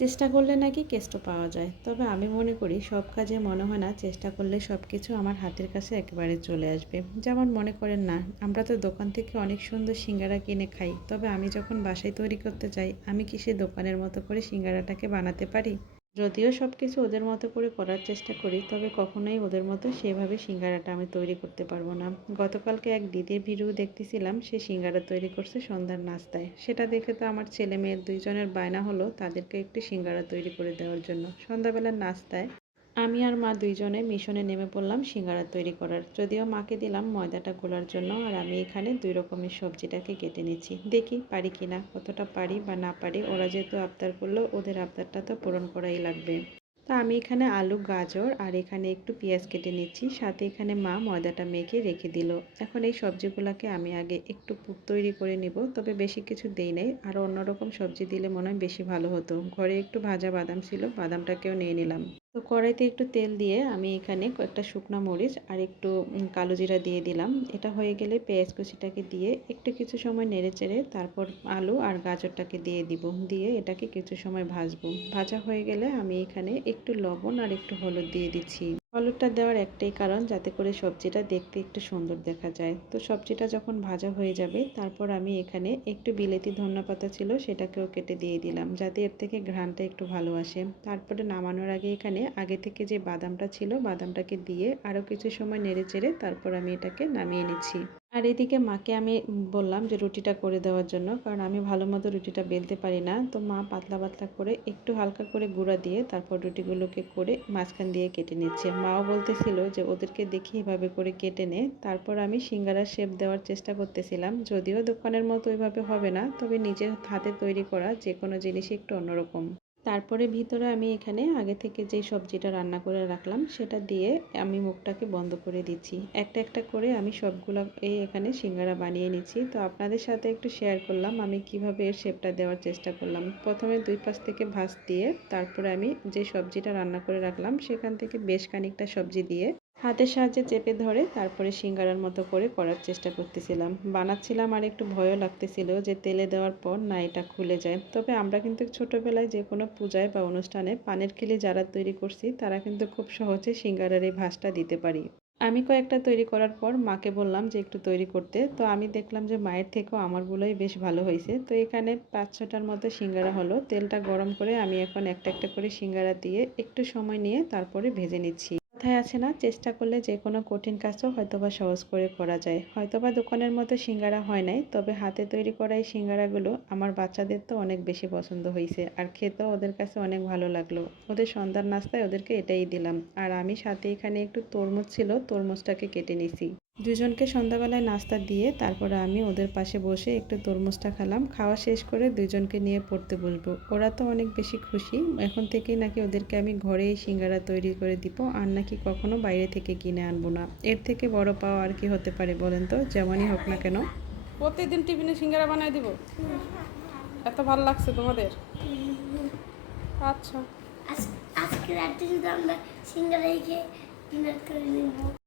চেষ্টা করলে নাকি কেষ্ট পাওয়া যায়, তবে আমি মনে করি সব কাজে মনে হয় না চেষ্টা করলে সব কিছু আমার হাতের কাছে একেবারে চলে আসবে। যেমন মনে করেন না, আমরা তো দোকান থেকে অনেক সুন্দর সিঙ্গারা কিনে খাই, তবে আমি যখন বাসায় তৈরি করতে চাই, আমি কি সে দোকানের মতো করে সিঙ্গারাটাকে বানাতে পারি? যদিও সব কিছু ওদের মতো করে করার চেষ্টা করি, তবে কখনোই ওদের মতো সেভাবে সিঙ্গারাটা আমি তৈরি করতে পারবো না। গতকালকে এক দিদির ভিডিও দেখতেছিলাম, সে সিঙ্গারা তৈরি করছে সন্ধ্যার নাস্তায়। সেটা দেখে তো আমার ছেলে মেয়ের দুইজনের বায়না হলো তাদেরকে একটু সিঙ্গারা তৈরি করে দেওয়ার জন্য সন্ধ্যাবেলার নাস্তায়। আমি আর মা দুইজনে মিশনে নেমে পড়লাম সিঙ্গারা তৈরি করার। যদিও মাকে দিলাম ময়দাটা গোলার জন্য, আর আমি এখানে দুই রকমের সবজিটাকে কেটে নিচ্ছি। দেখি পারি কিনা, কতটা পারি বা না পারি। ওরা যেহেতু আবদার করলো, ওদের আবদারটা তো পূরণ করাই লাগবে। তো আমি এখানে আলু, গাজর আর এখানে একটু পেঁয়াজ কেটে নিচ্ছি, সাথে এখানে মা ময়দাটা মেখে রেখে দিল। এখন এই সবজিগুলোকে আমি আগে একটু পুর তৈরি করে নিব, তবে বেশি কিছু দেই নাই, আরও অন্যরকম সবজি দিলে মনে হয় বেশি ভালো হতো। ঘরে একটু ভাজা বাদাম ছিল, বাদামটাকেও নিয়ে নিলাম। তো কড়াইতে একটু তেল দিয়ে আমি এখানে কয়েকটা শুকনো মরিচ আর একটু কালো জিরা দিয়ে দিলাম। এটা হয়ে গেলে পেঁয়াজ কুচিটাকে দিয়ে একটু কিছু সময় নেড়ে চেড়ে তারপর আলু আর গাজরটাকে দিয়ে দিব। দিয়ে এটাকে কিছু সময় ভাজবো। ভাজা হয়ে গেলে আমি এখানে একটু লবণ আর একটু হলুদ দিয়ে দিচ্ছি। হলুদটা দেওয়ার একটাই কারণ, যাতে করে সবজিটা দেখতে একটু সুন্দর দেখা যায়। তো সবজিটা যখন ভাজা হয়ে যাবে, তারপর আমি এখানে একটু বিলেতি ধনিয়াপাতা ছিল সেটাকেও কেটে দিয়ে দিলাম, যাতে এর থেকে ঘ্রাণটা একটু ভালো আসে। তারপরে নামানোর আগে এখানে আগে থেকে যে বাদামটা ছিল বাদামটাকে দিয়ে আরও কিছু সময় নেড়ে চেড়ে তারপর আমি এটাকে নামিয়ে নিচ্ছি। আর এদিকে মাকে আমি বললাম যে রুটিটা করে দেওয়ার জন্য, কারণ আমি ভালো মতো রুটিটা বেলতে পারি না। তো মা পাতলা পাতলা করে একটু হালকা করে গুঁড়া দিয়ে তারপর রুটিগুলোকে করে মাঝখান দিয়ে কেটে নিচ্ছে। মাও বলতেছিল যে ওদেরকে দেখি এভাবে করে কেটে নে। তারপর আমি সিঙ্গারার শেপ দেওয়ার চেষ্টা করতেছিলাম, যদিও দোকানের মতো ওইভাবে হবে না, তবে নিজের হাতে তৈরি করা যে কোনো জিনিসই একটু অন্যরকম। তারপরে ভিতরে আমি এখানে আগে থেকে যেই সবজিটা রান্না করে রাখলাম সেটা দিয়ে আমি মুখটাকে বন্ধ করে দিচ্ছি। একটা একটা করে আমি সবগুলো এখানে সিঙ্গারা বানিয়ে নিচ্ছি। তো আপনাদের সাথে একটু শেয়ার করলাম আমি কিভাবে এর শেপটা দেওয়ার চেষ্টা করলাম। প্রথমে দুই পাশ থেকে ভাঁজ দিয়ে তারপরে আমি যে সবজিটা রান্না করে রাখলাম সেখান থেকে বেশ খানিকটা সবজি দিয়ে হাতের সাহায্যে চেপে ধরে তারপরে সিঙ্গারার মতো করে করার চেষ্টা করতেছিলাম। বানাচ্ছিলাম আর একটু ভয়ও লাগতেছিল যে তেলে দেওয়ার পর না এটা খুলে যায়। তবে আমরা কিন্তু ছোটোবেলায় যে কোনো পূজায় বা অনুষ্ঠানে পানের খিলি যারা তৈরি করছি তারা কিন্তু খুব সহজে সিঙ্গারার এই ভাঁজটা দিতে পারি। আমি কয়েকটা তৈরি করার পর মাকে বললাম যে একটু তৈরি করতে। তো আমি দেখলাম যে মায়ের থেকেও আমারগুলোই বেশ ভালো হয়েছে। তো এখানে ৫-৬টার মতো সিঙ্গারা হলো। তেলটা গরম করে আমি এখন একটা একটা করে সিঙ্গারা দিয়ে একটু সময় নিয়ে তারপরে ভেজে নিচ্ছি। কথায় আছে না, চেষ্টা করলে যে কোনো কঠিন কাজও হয়তোবা সহজ করে করা যায়। হয়তোবা দোকানের মতো সিঙ্গারা হয় নাই, তবে হাতে তৈরি করা এই সিঙ্গারাগুলো আমার বাচ্চাদের তো অনেক বেশি পছন্দ হয়েছে, আর খেতেও ওদের কাছে অনেক ভালো লাগলো। ওদের সন্ধ্যার নাস্তায় ওদেরকে এটাই দিলাম। আর আমি সাথে এখানে একটু তরমুজ ছিল, তরমুজটাকে কেটে নিছি। দুজনকে সন্ধ্যাবেলায় নাস্তা দিয়ে তারপরে আমি ওদের পাশে বসে একটু তরমুজটা খেলাম। খাওয়া শেষ করে দুজনকে নিয়ে পড়তে বসবো। ওরা তো অনেক বেশি খুশি, এখন থেকেই নাকি ওদেরকে আমি ঘরেই সিঙ্গারা তৈরি করে দিব, আর নাকি কখনো বাইরে থেকে কিনে আনবো না। এর থেকে বড় পাওয়া আর কি হতে পারে বলেন তো, যেমনই হোক না কেন। প্রতিদিন টিফিনে সিঙ্গারা বানাই দিব। এত ভালো লাগছে তোমাদের? আচ্ছা। আজকে রাতে যদি আমরা সিঙ্গারা খেয়ে ডিনার করে নিব।